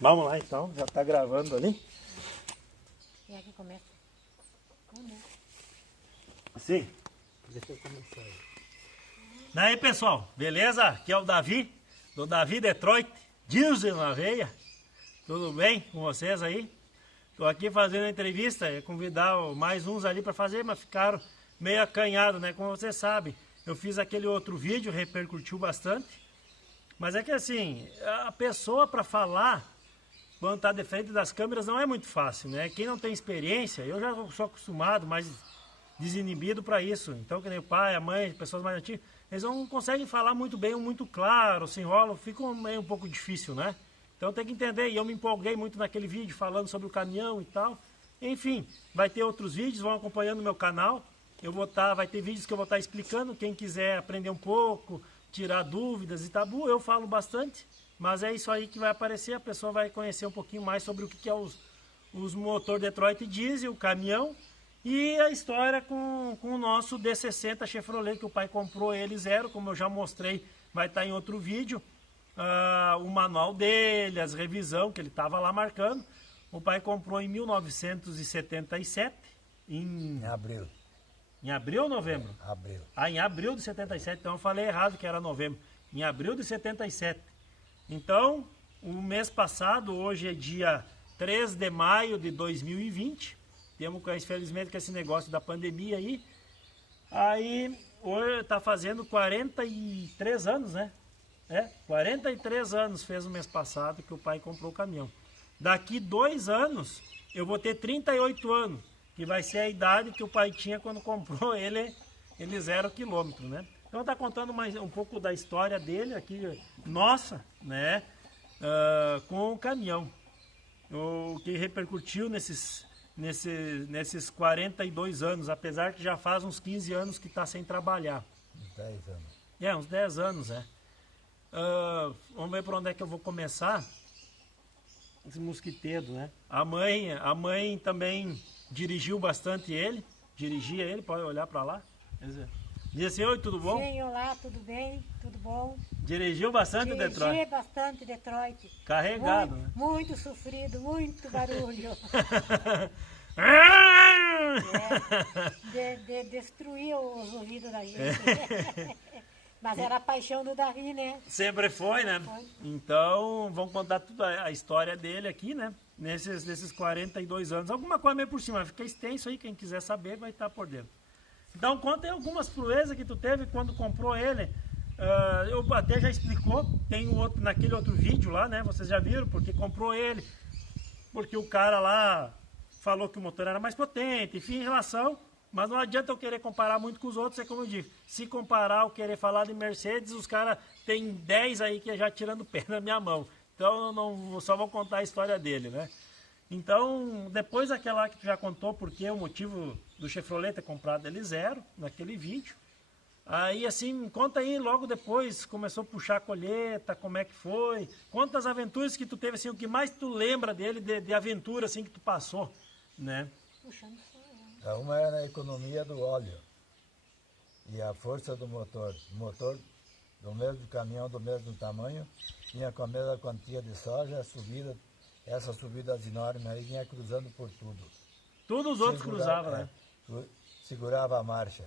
Vamos lá então, já tá gravando ali. E aqui começa. Sim. Deixa eu começar aí. Daí pessoal, beleza? Aqui é o Davi, do Davi Detroit, Diesel na veia. Tudo bem com vocês aí? Tô aqui fazendo a entrevista, ia convidar mais uns ali para fazer, mas ficaram meio acanhados, né? Como você sabe, eu fiz aquele outro vídeo, repercutiu bastante. Mas é que assim, a pessoa para falar, quando está de frente das câmeras, não é muito fácil, né? Quem não tem experiência, eu já sou acostumado, mais desinibido para isso. Então, que nem o pai, a mãe, pessoas mais antigas, eles não conseguem falar muito bem, muito claro, se enrolam, fica meio um pouco difícil, né? Então tem que entender, e eu me empolguei muito naquele vídeo falando sobre o caminhão e tal. Enfim, vai ter outros vídeos, vão acompanhando o meu canal. Vai ter vídeos que eu vou estar explicando, quem quiser aprender um pouco, tirar dúvidas e tabu, eu falo bastante. Mas é isso aí que vai aparecer, a pessoa vai conhecer um pouquinho mais sobre o que é os motor Detroit Diesel, o caminhão. E a história com o nosso D60 Chevrolet, que o pai comprou ele zero, como eu já mostrei, vai estar em outro vídeo. O manual dele, as revisão que ele estava lá marcando. O pai comprou em 1977, em abril. Em abril ou novembro? Abril. Em abril de 77, então eu falei errado que era novembro. Em abril de 77. Então, o mês passado, hoje é dia 3 de maio de 2020. Temos, infelizmente, com esse negócio da pandemia aí. Aí, hoje está fazendo 43 anos, né? 43 anos fez o mês passado que o pai comprou o caminhão. Daqui 2 anos, eu vou ter 38 anos, que vai ser a idade que o pai tinha quando comprou ele 0 quilômetro, né? Então tá contando mais um pouco da história dele aqui, nossa, né? Com o caminhão. O que repercutiu nesses 42 anos, apesar que já faz uns 15 anos que está sem trabalhar. Uns 10 anos. Uns 10 anos, vamos ver por onde é que eu vou começar. Esse mosquiteiro, né? A mãe também dirigiu bastante ele. Dirigia ele, pode olhar para lá. Diz assim, oi, tudo bom? Sim, olá, tudo bem? Tudo bom? Dirigiu bastante Detroit? Dirigi bastante Detroit. Carregado, muito, né? Muito sofrido, muito barulho. Destruiu os ouvidos da gente. Mas era a paixão do Davi, né? Sempre foi, né? Foi. Então, vamos contar toda a história dele aqui, né? Nesses 42 anos. Alguma coisa meio por cima, fica extenso aí, quem quiser saber vai estar por dentro. Então, conta aí algumas proezas que tu teve quando comprou ele. Eu até já explicou, tem naquele outro vídeo lá, né? Vocês já viram, porque comprou ele. Porque o cara lá falou que o motor era mais potente, enfim, em relação... Mas não adianta eu querer comparar muito com os outros, é como eu digo. Se comparar ou querer falar de Mercedes, os caras tem 10 aí que é já tirando o pé na minha mão. Então eu só vou contar a história dele, né? Então, depois daquela que tu já contou porque o motivo do Chevrolet ter comprado ele zero, naquele vídeo. Aí assim, conta aí logo depois, começou a puxar a colheita, como é que foi. Conta as aventuras que tu teve, assim, o que mais tu lembra dele, de aventura assim que tu passou, né? Puxando só. Uma era a economia do óleo e a força do motor. O motor do mesmo caminhão, do mesmo tamanho, vinha com a mesma quantia de soja, essas subidas enormes aí vinha cruzando por tudo. Todos os outros cruzavam, né? Segurava a marcha.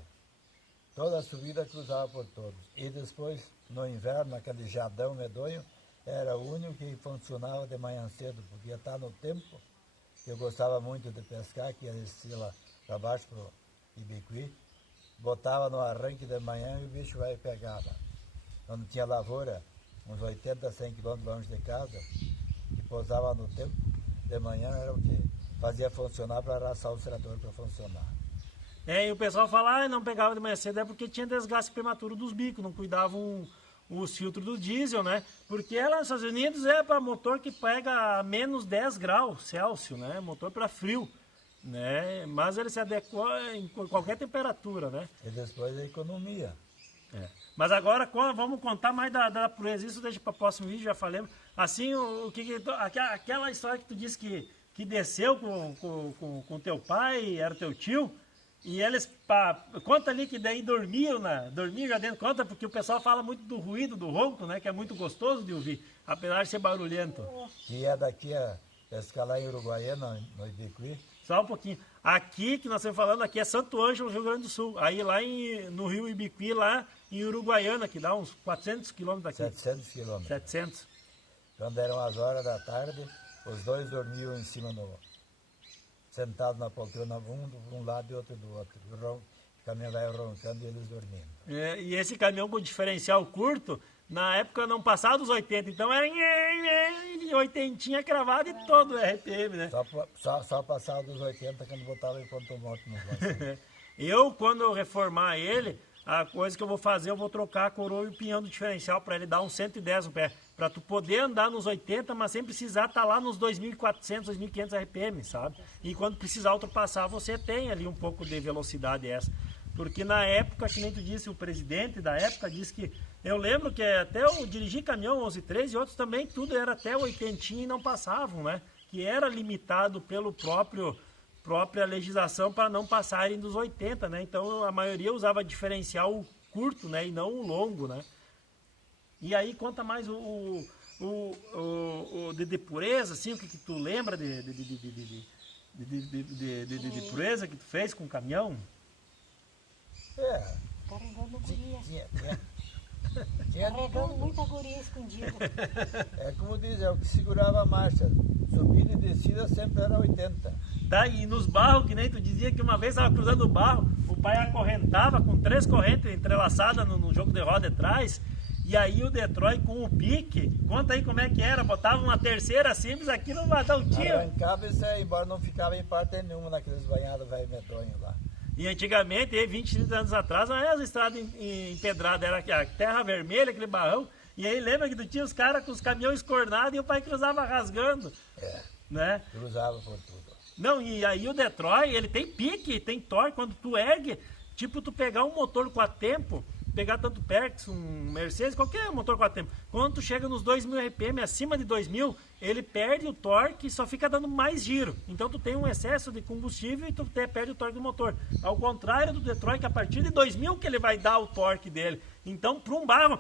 Toda a subida cruzava por todos. E depois, no inverno, aquele jadão medonho, era o único que funcionava de manhã cedo, porque ia estar no tempo. Eu gostava muito de pescar, que ia descer lá para baixo para o Ibiqui, botava no arranque de manhã e o bicho vai pegava. Quando tinha lavoura, uns 80, 100 quilômetros longe de casa, e pousava no tempo, de manhã era o que fazia funcionar para araçar o trator para funcionar. E o pessoal fala, não pegava de manhã cedo, é porque tinha desgaste prematuro dos bicos, não cuidavam os filtros do diesel, né? Porque lá nos Estados Unidos é para motor que pega a menos 10 graus Celsius, né? Motor para frio, né? Mas ele se adequa em qualquer temperatura, né? E depois a economia. Mas agora vamos contar mais da proeza, isso deixa para o próximo vídeo, já falamos. Assim, aquela história que tu disse que desceu com teu pai, era teu tio, E eles, conta ali que daí dormiam já dentro, conta, porque o pessoal fala muito do ruído, do ronco, né? Que é muito gostoso de ouvir, apesar de ser barulhento. Que é daqui a pescar lá em Uruguaiana, no Ibicuí. Só um pouquinho. Aqui, que nós estamos falando aqui, é Santo Ângelo, Rio Grande do Sul. Aí lá no Rio Ibicuí, lá em Uruguaiana, que dá uns 400 quilômetros daqui. 700 quilômetros. 700. Quando eram as horas da tarde, os dois dormiam em cima sentados na poltrona, um de um lado e outro do outro. O caminhão vai roncando e eles dormindo. E esse caminhão com diferencial curto, na época não passava dos 80, então era 80 cravado e todo o RPM, né? Só passava dos 80 quando botava em ponto morto no banco. Quando eu reformar ele, a coisa que eu vou fazer, eu vou trocar a coroa e o pinhão do diferencial para ele dar uns 110 no pé. Para tu poder andar nos 80, mas sem precisar estar lá nos 2.400, 2.500 RPM, sabe? E quando precisar ultrapassar, você tem ali um pouco de velocidade essa. Porque na época, que nem tu disse, o presidente da época disse que... Eu lembro que até eu dirigi caminhão 11.3 e outros também, tudo era até 80 e não passavam, né? Que era limitado pelo própria legislação para não passarem dos 80, né? Então a maioria usava diferencial curto, né? E não o longo, né? E aí conta mais de pureza, assim, o que tu lembra de pureza que tu fez com o caminhão? Carregando guria. Tinha Carregando muita guria escondida. É como diz, é o que segurava a marcha. Subida e descida sempre era 80. Tá, e nos barros, que nem tu dizia que uma vez estava cruzando o barro, o pai acorrentava com 3 correntes entrelaçadas no jogo de roda atrás, e aí o Detroit com o pique, conta aí como é que era, botava uma terceira simples aqui no dar um tiro. Arrancava e saia, embora não ficava em parte nenhuma naqueles banhados velho medonho lá. E antigamente, 20, 30 anos atrás, não era as estradas empedradas, era a terra vermelha, aquele barrão. E aí lembra que tu tinha os caras com os caminhões cornados e o pai cruzava rasgando. Né? Cruzava por tudo. Não, e aí o Detroit, ele tem pique, tem torque, quando tu ergue, tipo tu pegar um motor 4 tempos, pegar tanto Perkins, um Mercedes, qualquer motor 4 tempos, quando tu chega nos 2.000 RPM, acima de 2.000, ele perde o torque e só fica dando mais giro. Então tu tem um excesso de combustível e tu perde o torque do motor. Ao contrário do Detroit, que a partir de 2.000 que ele vai dar o torque dele. Então, para um barro...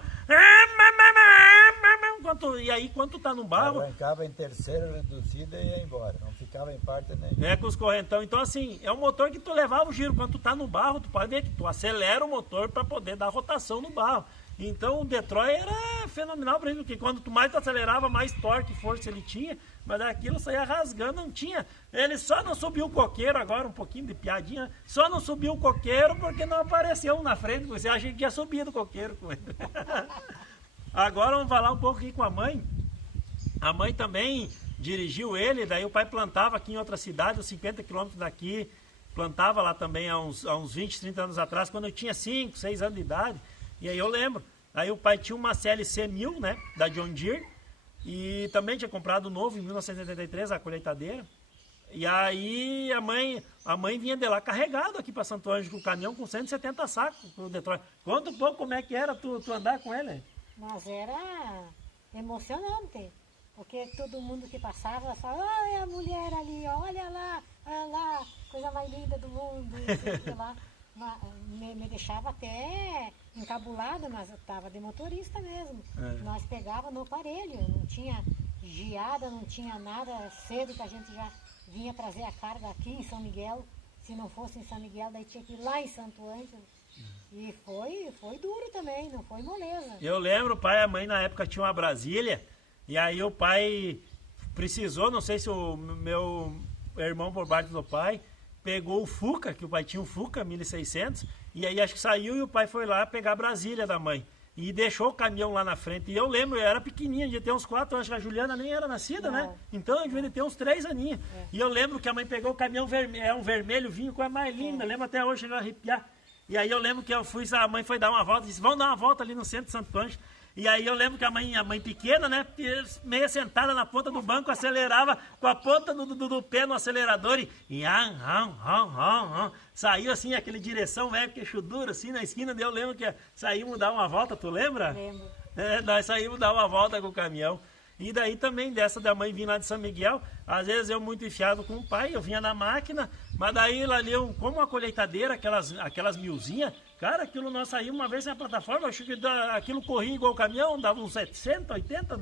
E aí, quando tu tá no barro... Arrancava em terceira reduzida e ia embora. Não ficava em parte nenhuma. Com os correntão. Então, assim, é um motor que tu levava o giro. Quando tu tá no barro, tu pode ver que tu acelera o motor para poder dar rotação no barro. Então, o Detroit era fenomenal para ele, porque quando tu mais tu acelerava, mais torque e força ele tinha. Mas aquilo saía rasgando, não tinha. Ele só não subiu o coqueiro, agora um pouquinho de piadinha, só não subiu o coqueiro porque não apareceu um na frente. Você acha que ia subir do coqueiro com ele. Agora vamos falar um pouco aqui com a mãe. A mãe também dirigiu ele, daí o pai plantava aqui em outra cidade, uns 50 quilômetros daqui. Plantava lá também há uns 20, 30 anos atrás, quando eu tinha 5, 6 anos de idade. E aí eu lembro. Aí o pai tinha uma CLC 1000, né, da John Deere. E também tinha comprado novo em 1983, a colheitadeira. E aí a mãe vinha de lá carregado aqui para Santo Ângelo com o caminhão com 170 sacos pro Detroit. Conta um pouco como é que era tu andar com ele. Mas era emocionante, porque todo mundo que passava falava, olha a mulher ali, olha lá, coisa mais linda do mundo, e sei que lá. Me deixava até encabulada, mas eu estava de motorista mesmo. Nós pegava no aparelho, não tinha geada, não tinha nada, cedo que a gente já vinha trazer a carga aqui em São Miguel. Se não fosse em São Miguel, daí tinha que ir lá em Santo Ângelo. E foi duro também, não foi moleza. Eu lembro, o pai e a mãe na época tinham uma Brasília, e aí o pai precisou, não sei se o meu irmão por parte do pai, pegou o Fuca, que o pai tinha um Fuca 1600, e aí acho que saiu e o pai foi lá pegar a Brasília da mãe. E deixou o caminhão lá na frente. E eu lembro, eu era pequenininha, devia ter uns 4 anos, acho que a Juliana nem era nascida, né? Então eu devia ter uns 3 aninhos. E eu lembro que a mãe pegou o caminhão vermelho, um vermelho vinho, coisa mais linda, lembro até hoje, chegou a arrepiar. E aí eu lembro que a mãe foi dar uma volta, disse, vamos dar uma volta ali no centro de Santo Ângelo. E aí eu lembro que a mãe pequena, né, meia sentada na ponta do banco, acelerava com a ponta do pé no acelerador e saiu assim, aquele direção, velho, queixo duro, assim, na esquina. Daí eu lembro que saímos dar uma volta, tu lembra? Lembro. Nós saímos dar uma volta com o caminhão. E daí também, dessa da mãe vir lá de São Miguel, às vezes eu muito enfiado com o pai, eu vinha na máquina, mas daí lá ali, como uma colheitadeira, aquelas milzinhas, cara, aquilo nós saímos uma vez na plataforma, acho que aquilo corria igual o caminhão, dava uns 700, 80,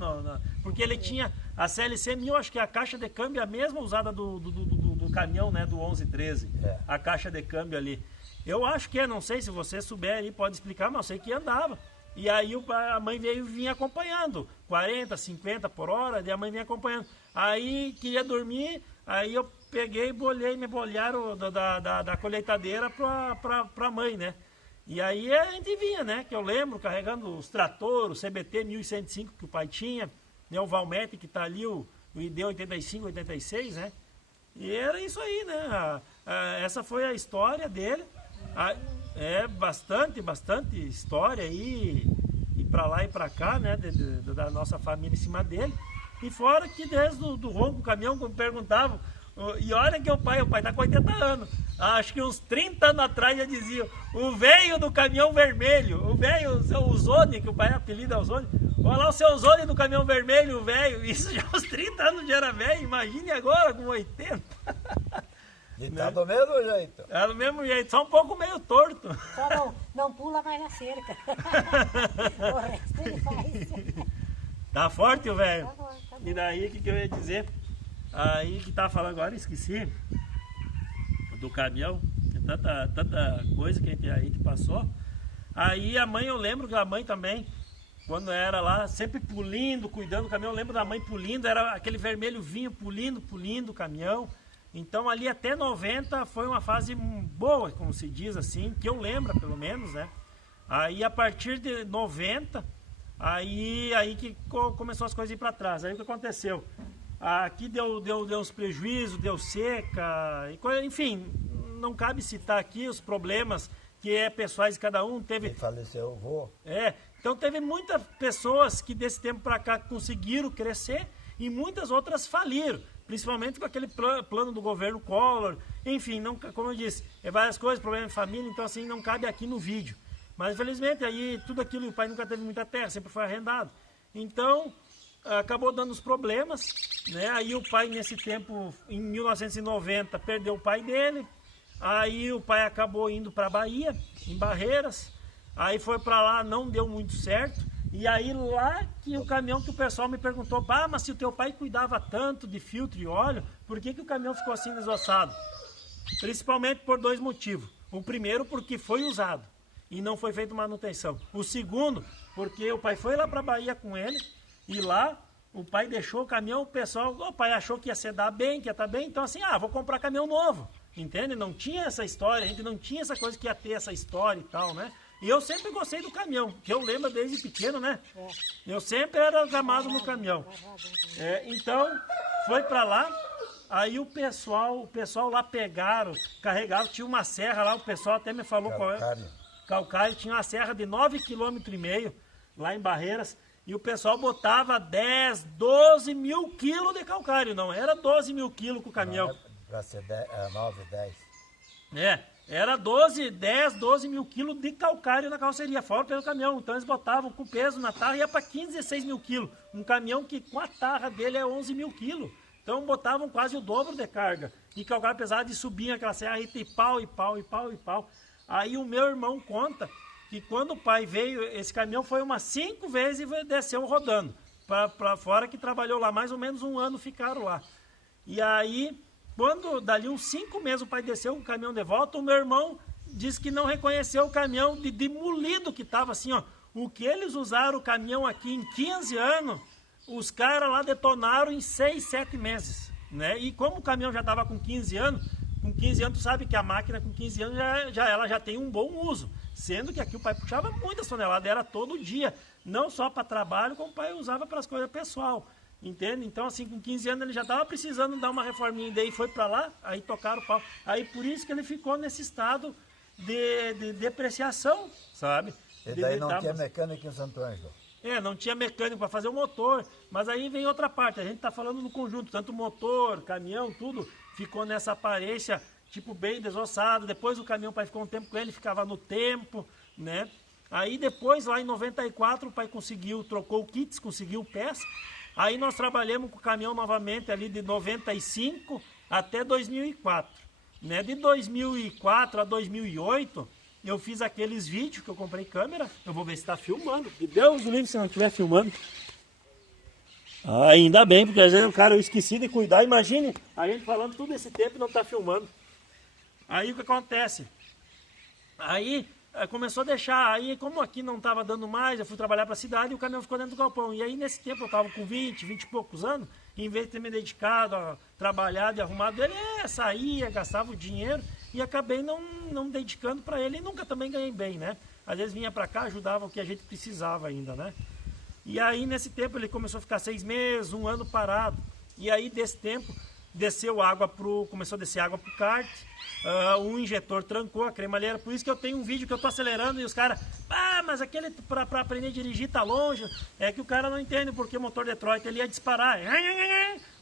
porque ele tinha a CLC 1000, acho que a caixa de câmbio é a mesma usada do caminhão, né, do 1113, a caixa de câmbio ali. Eu acho que não sei se você souber aí, pode explicar, mas eu sei que andava. E aí a mãe vinha acompanhando, 40, 50 por hora, e a mãe vinha acompanhando. Aí queria dormir, aí eu peguei e me bolharam da colheitadeira pra mãe, né? E aí a gente vinha, né? Que eu lembro, carregando os tratores, o CBT 1105 que o pai tinha, né? O Valmete que tá ali, o ID 85, 86, né? E era isso aí, né? Essa foi a história dele. Bastante história aí, e pra lá e pra cá, né, da nossa família em cima dele. E fora que desde do ronco do caminhão, quando perguntavam, e olha que o pai tá com 80 anos, acho que uns 30 anos atrás já dizia, o velho do caminhão vermelho, o velho, o seu Zone, que o pai apelida é o Zone, olha lá o seu Zone do caminhão vermelho, o velho, isso já uns 30 anos já era velho, imagine agora com 80. E tá do mesmo jeito. É do mesmo jeito, só um pouco meio torto. Só não pula mais na cerca. O resto ele faz. Tá forte o velho? Tá bom, tá bom. E daí, o que eu ia dizer? Aí que tava falando agora, esqueci. Do caminhão. Tanta coisa que a gente passou. Aí a mãe, eu lembro que a mãe também, quando era lá, sempre pulindo, cuidando do caminhão. Eu lembro da mãe pulindo, era aquele vermelho vinho pulindo o caminhão. Então ali até 90 foi uma fase boa, como se diz assim, que eu lembro pelo menos, né? Aí a partir de 90, aí que começou as coisas a ir para trás. Aí o que aconteceu? Aqui deu uns prejuízos, deu seca, enfim, não cabe citar aqui os problemas que pessoais de cada um. Teve. Quem faleceu, o vô. Então teve muitas pessoas que desse tempo para cá conseguiram crescer e muitas outras faliram. Principalmente com aquele plano do governo Collor, enfim, não, como eu disse, várias coisas, problema de família, então assim, não cabe aqui no vídeo. Mas infelizmente aí tudo aquilo, o pai nunca teve muita terra, sempre foi arrendado. Então, acabou dando os problemas, né? Aí o pai nesse tempo, em 1990, perdeu o pai dele, aí o pai acabou indo para a Bahia, em Barreiras, aí foi para lá, não deu muito certo. E aí lá que o caminhão, que o pessoal me perguntou, mas se o teu pai cuidava tanto de filtro e óleo, por que o caminhão ficou assim desossado? Principalmente por dois motivos. O primeiro, porque foi usado e não foi feita manutenção. O segundo, porque o pai foi lá para a Bahia com ele e lá o pai deixou o caminhão, o pai achou que ia se dar bem, que ia estar bem, então assim, vou comprar caminhão novo, entende? Não tinha essa história, a gente não tinha essa coisa que ia ter essa história e tal, né? E eu sempre gostei do caminhão, que eu lembro desde pequeno, né? Eu sempre era gamado no caminhão. Então, foi para lá, aí o pessoal lá carregaram, tinha uma serra lá, o pessoal até me falou qual é. Calcário, tinha uma serra de 9,5 km lá em Barreiras, e o pessoal botava 10, 12 mil quilos de calcário, não era 12 mil quilos com o caminhão. Para ser 9, 10. Era 12 mil quilos de calcário na carroceria, fora pelo caminhão. Então eles botavam com peso na tarra, ia para 15, 16 mil quilos. Um caminhão que com a tarra dele é 11 mil quilos. Então botavam quase o dobro de carga. E calcário pesado e subia aquela serra e pau. Aí o meu irmão conta que quando o pai veio, esse caminhão foi umas 5 vezes e desceu rodando. Para fora, que trabalhou lá, mais ou menos um ano ficaram lá. E aí, quando dali uns 5 meses o pai desceu com o caminhão de volta, o meu irmão disse que não reconheceu o caminhão de molido que estava assim, ó. O que eles usaram o caminhão aqui em 15 anos, os caras lá detonaram em 6, 7 meses, né? E como o caminhão já estava com 15 anos, tu sabe que a máquina com 15 anos ela já tem um bom uso. Sendo que aqui o pai puxava muitas toneladas, era todo dia. Não só para trabalho, como o pai usava para as coisas pessoal. Entende? Então, assim, com 15 anos ele já estava precisando dar uma reforminha, daí foi para lá, aí tocaram o pau. Aí por isso que ele ficou nesse estado de depreciação, sabe? E daí não tinha mecânico em Santo Ângelo. Não tinha mecânico para fazer o motor, mas aí vem outra parte, a gente está falando no conjunto, tanto motor, caminhão, tudo ficou nessa aparência, tipo, bem desossado. Depois o caminhão, o pai ficou um tempo com ele, ficava no tempo, né? Aí depois, lá em 94, o pai trocou o kits, conseguiu peça. Aí nós trabalhamos com o caminhão novamente ali de 95 até 2004. Né? De 2004 a 2008, eu fiz aqueles vídeos que eu comprei câmera. Eu vou ver se está filmando. Que Deus o livre se não estiver filmando. Ainda bem, porque às vezes o cara eu esqueci de cuidar. Imagine a gente falando todo esse tempo e não está filmando. Aí o que acontece? Aí começou a deixar, aí como aqui não estava dando mais, eu fui trabalhar para a cidade e o caminhão ficou dentro do galpão. E aí nesse tempo eu estava com 20 e poucos anos, e em vez de ter me dedicado a trabalhar e arrumado ele, saía, gastava o dinheiro e acabei não dedicando para ele e nunca também ganhei bem, né? Às vezes vinha para cá, ajudava o que a gente precisava ainda, né? E aí nesse tempo ele começou a ficar 6 meses, 1 ano parado. E aí desse tempo começou a descer água pro kart, o injetor trancou a cremalheira, por isso que eu tenho um vídeo que eu tô acelerando e os caras, mas aquele para aprender a dirigir tá longe, é que o cara não entende porque o motor Detroit ele ia disparar,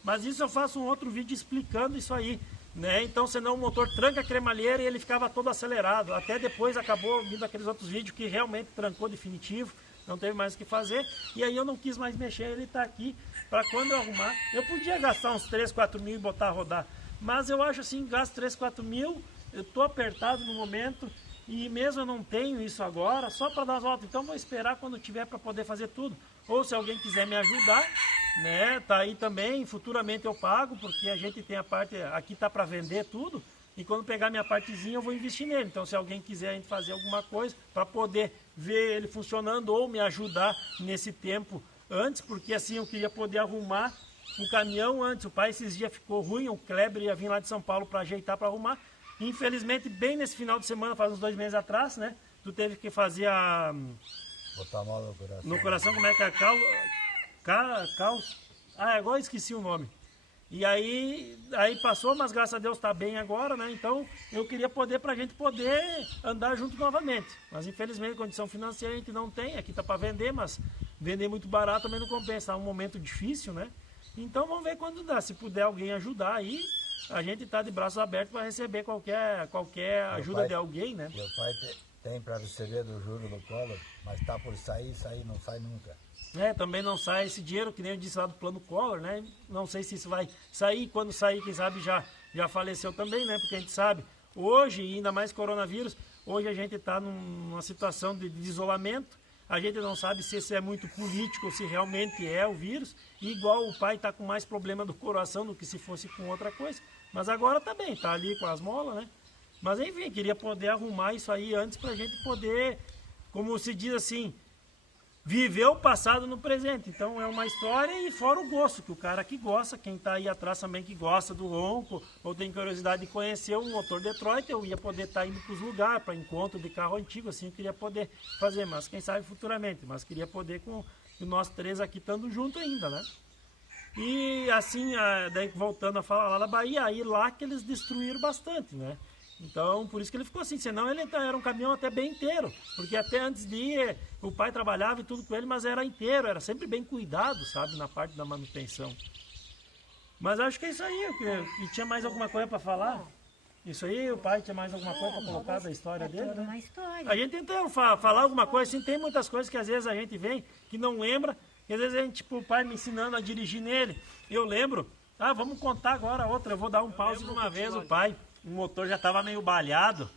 mas isso eu faço um outro vídeo explicando isso aí, né? Então senão o motor tranca a cremalheira e ele ficava todo acelerado, até depois acabou vindo aqueles outros vídeos que realmente trancou definitivo, não teve mais o que fazer, e aí eu não quis mais mexer, ele tá aqui, para quando eu arrumar, eu podia gastar uns 3, 4 mil e botar a rodar, mas eu acho assim, gasto 3, 4 mil, eu tô apertado no momento, e mesmo eu não tenho isso agora, só para dar as voltas, então vou esperar quando tiver para poder fazer tudo, ou se alguém quiser me ajudar, né, tá aí também, futuramente eu pago, porque a gente tem a parte, aqui tá para vender tudo, e quando pegar minha partezinha eu vou investir nele. Então se alguém quiser a gente fazer alguma coisa para poder ver ele funcionando ou me ajudar nesse tempo antes, porque assim eu queria poder arrumar o caminhão antes. O pai esses dias ficou ruim, o Kleber ia vir lá de São Paulo para ajeitar, para arrumar. Infelizmente bem nesse final de semana, faz uns 2 meses atrás, né? Tu teve que fazer a... Botar mal no coração. No coração, como é que é? Agora eu esqueci o nome. E aí passou, mas graças a Deus está bem agora, né? Então eu queria poder, para a gente poder andar junto novamente. Mas infelizmente condição financeira a gente não tem, aqui tá para vender, mas vender muito barato também não compensa, é um momento difícil, né? Então vamos ver quando dá, se puder alguém ajudar aí, a gente tá de braços abertos para receber qualquer ajuda de alguém, né? Meu pai tem para receber do juro do Collor, mas está por sair, não sai nunca. Também não sai esse dinheiro, que nem eu disse lá do plano Collor, né? Não sei se isso vai sair, quando sair, quem sabe já faleceu também, né? Porque a gente sabe, hoje, ainda mais coronavírus, hoje a gente está numa situação de isolamento, a gente não sabe se isso é muito político ou se realmente é o vírus, e igual o pai está com mais problema do coração do que se fosse com outra coisa, mas agora tá bem, tá ali com as molas, né? Mas enfim, queria poder arrumar isso aí antes para a gente poder, como se diz assim, viver o passado no presente. Então é uma história e fora o gosto, que o cara que gosta, quem está aí atrás também que gosta do ronco, ou tem curiosidade de conhecer um motor Detroit, eu ia poder estar indo para os lugares, para encontro de carro antigo, assim eu queria poder fazer, mas quem sabe futuramente, mas queria poder com nós 3 aqui estando junto ainda, né? E assim, daí voltando a falar lá da Bahia, aí lá que eles destruíram bastante, né? Então, por isso que ele ficou assim, senão ele era um caminhão até bem inteiro, porque até antes de ir, o pai trabalhava e tudo com ele, mas era inteiro, era sempre bem cuidado, sabe, na parte da manutenção. Mas acho que é isso aí, e tinha mais alguma coisa para falar? Isso aí, o pai tinha mais alguma coisa para colocar da história dele, toda né? uma história. A gente tenta falar alguma coisa, assim, tem muitas coisas que às vezes a gente vem, que não lembra, e às vezes a gente, tipo, o pai me ensinando a dirigir nele, eu lembro, vamos contar agora outra, eu vou dar um pause de uma vez, o pai... O motor já estava meio balhado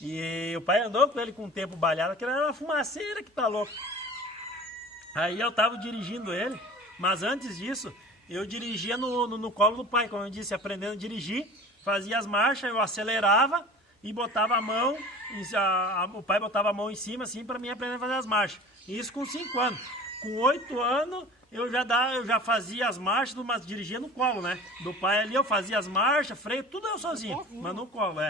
e o pai andou com ele com o tempo balhado, aquilo era uma fumaceira que tá louco. Aí eu tava dirigindo ele, mas antes disso eu dirigia no colo do pai, como eu disse, aprendendo a dirigir, fazia as marchas, eu acelerava e botava a mão, o pai botava a mão em cima assim para mim aprender a fazer as marchas. Isso com 5 anos. Com 8 anos eu já fazia as marchas, mas dirigia no colo, né? Do pai ali eu fazia as marchas, freio, tudo eu sozinho, mas no colo,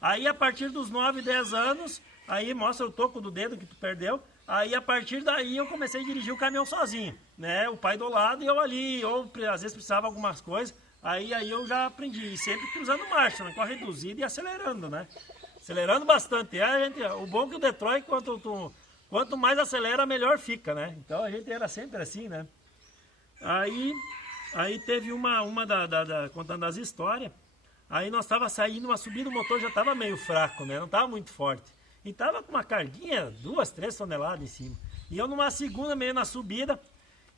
Aí a partir dos 9, 10 anos, aí mostra o toco do dedo que tu perdeu, aí a partir daí eu comecei a dirigir o caminhão sozinho, né? O pai do lado e eu ali, ou às vezes precisava algumas coisas, aí eu já aprendi, e sempre cruzando marcha, né? Com a reduzida e acelerando, né? Acelerando bastante. O bom é que o Detroit, quanto mais acelera, melhor fica, né? Então a gente era sempre assim, né? Aí teve uma contando as histórias, aí nós tava saindo uma subida, o motor já tava meio fraco, né? Não tava muito forte. E tava com uma carguinha, 2, 3 toneladas em cima. E eu numa segunda, meio na subida,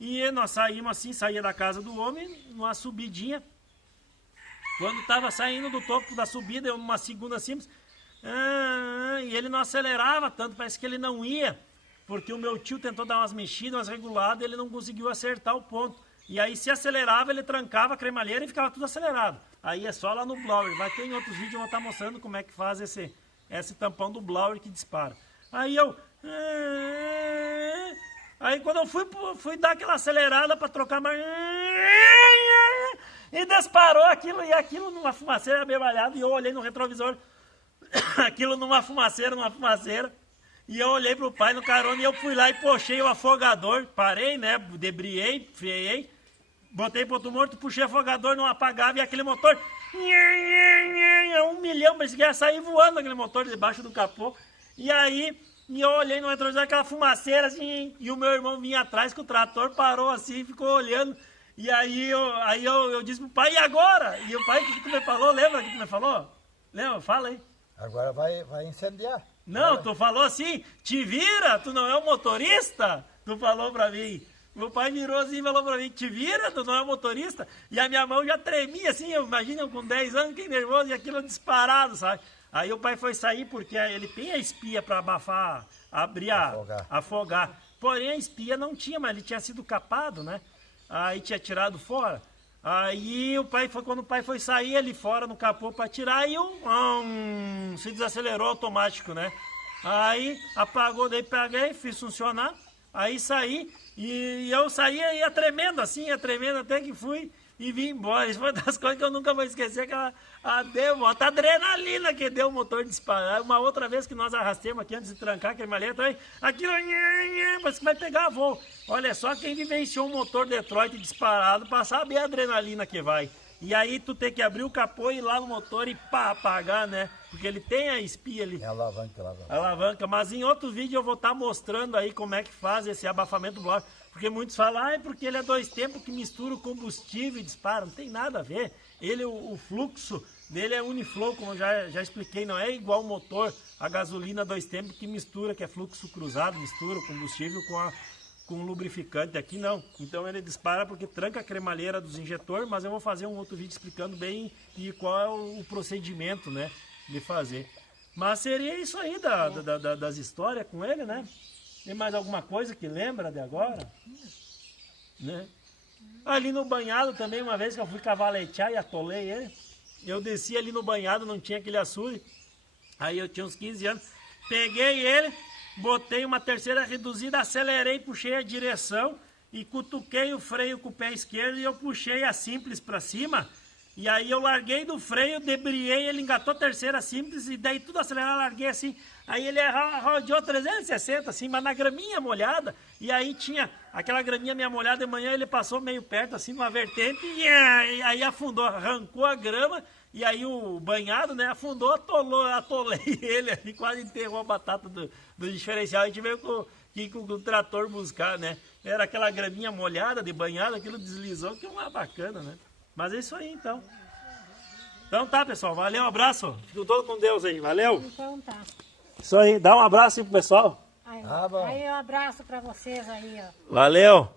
E nós saímos assim, saía da casa do homem, numa subidinha. Quando estava saindo do topo da subida, eu numa segunda simples, e ele não acelerava tanto, parece que ele não ia, porque o meu tio tentou dar umas mexidas, umas reguladas, ele não conseguiu acertar o ponto. E aí se acelerava, ele trancava a cremalheira e ficava tudo acelerado. Aí é só lá no blower. Vai ter em outros vídeos, eu vou estar mostrando como é que faz esse tampão do blower que dispara. Aí eu... Aí quando eu fui dar aquela acelerada para trocar mais... E disparou aquilo, e aquilo numa fumaceira abebalhada, e eu olhei no retrovisor, aquilo numa fumaceira. E eu olhei pro pai no carona e eu fui lá e puxei o afogador, parei, né, debriei, freiei, botei pro outro morto, puxei o afogador, não apagava, e aquele motor, 1 milhão, parecia que ia sair voando aquele motor debaixo do capô. E aí, eu olhei no retrovisor, aquela fumaceira assim, e o meu irmão vinha atrás, que o trator parou assim, ficou olhando. E aí eu disse pro pai, e agora? E o pai, o que tu me falou? Lembra que tu me falou? Lembra? Fala aí. Agora vai incendiar. Não, tu falou assim, te vira, tu não é o motorista? Tu falou pra mim. Meu pai virou assim e falou pra mim, te vira, tu não é o motorista? E a minha mão já tremia assim, imagina eu com 10 anos, que nervoso, e aquilo disparado, sabe? Aí o pai foi sair porque ele tem a espia pra abafar, afogar. Porém a espia não tinha, mas ele tinha sido capado, né? Aí tinha tirado fora. Aí quando o pai foi sair ali fora no capô para tirar, e se desacelerou automático, né? Aí apagou, daí peguei, fiz funcionar, aí saí, e eu saía, ia tremendo assim, até que fui e vim embora. Isso foi uma das coisas que eu nunca vou esquecer, aquela a adrenalina que deu o motor disparar. Uma outra vez que nós arrastemos aqui antes de trancar a cremalheira também, aquilo parece que vai pegar voo. Olha só quem vivenciou um motor Detroit disparado para saber a adrenalina que vai. E aí tu tem que abrir o capô e ir lá no motor e pá, apagar, né? Porque ele tem a espia ali. É a alavanca. Alavanca. Mas em outro vídeo eu vou estar mostrando aí como é que faz esse abafamento do blower. Porque muitos falam, é porque ele é 2 tempos que mistura o combustível e dispara. Não tem nada a ver. Ele, o fluxo dele é uniflow, como eu já expliquei. Não é igual o motor, a gasolina 2 tempos que mistura, que é fluxo cruzado, mistura o combustível com lubrificante. Aqui não. Então ele dispara porque tranca a cremalheira dos injetores, mas eu vou fazer um outro vídeo explicando bem e qual é o procedimento, né, de fazer. Mas seria isso aí das histórias com ele, né? Tem mais alguma coisa que lembra de agora? Né? Ali no banhado também, uma vez que eu fui cavaletear e atolei ele, eu desci ali no banhado, não tinha aquele açude, aí eu tinha uns 15 anos, peguei ele, botei uma terceira reduzida, acelerei, puxei a direção e cutuquei o freio com o pé esquerdo e eu puxei a simples para cima. E aí eu larguei do freio, debriei, ele engatou a terceira simples e daí tudo acelerado, larguei assim. Aí ele rodeou 360 assim, mas na graminha molhada. E aí tinha aquela graminha meio molhada de manhã, ele passou meio perto assim, numa vertente e aí afundou, arrancou a grama. E aí o banhado, né, afundou, atolei ele ali, quase enterrou a batata do diferencial. A gente veio com o trator buscar, né. Era aquela graminha molhada de banhado, aquilo deslizou, que é uma bacana, né. Mas é isso aí, então. Então tá, pessoal. Valeu, um abraço. Fico todo com Deus aí. Valeu. Então tá. Isso aí. Dá um abraço aí pro pessoal. Aí, Ah, bom. aí um abraço pra vocês aí, ó. Valeu.